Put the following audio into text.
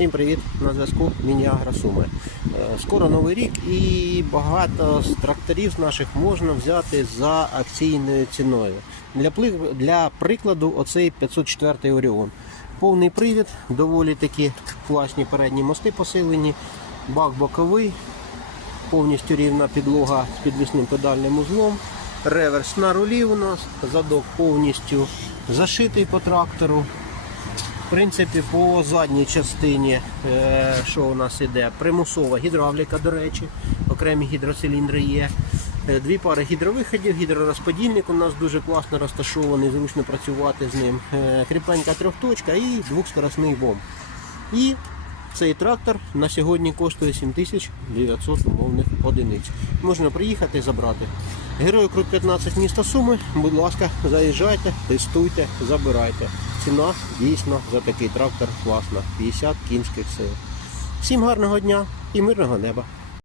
Всім привіт! На зв'язку Мініагра Суми. Е, Скоро новий рік і багато з тракторів наших можна взяти за акційною ціною. Для, для прикладу, оцей 504 Оріон. Повний привід, доволі такі класні передні мости посилені, бак боковий, повністю рівна підлога з підвісним педальним узлом. Реверс на рулі у нас, задок повністю зашитий по трактору. В принципі, по задній частині, е, що у нас іде, примусова гідравліка, до речі, окремі гідроциліндри є. Е, Дві пари гідровиходів, гідророзподільник у нас дуже класно розташований, зручно працювати з ним. Е, Кріпленька трьохточка і двохскоросний бомб. І цей трактор на сьогодні коштує 7900 умовних одиниць. Можна приїхати і забрати. Герой Крут 15 міста Суми. Будь ласка, заїжджайте, тестуйте, забирайте. Ціна дійсно за такий трактор класна. 50 кінських сил. Всім гарного дня і мирного неба.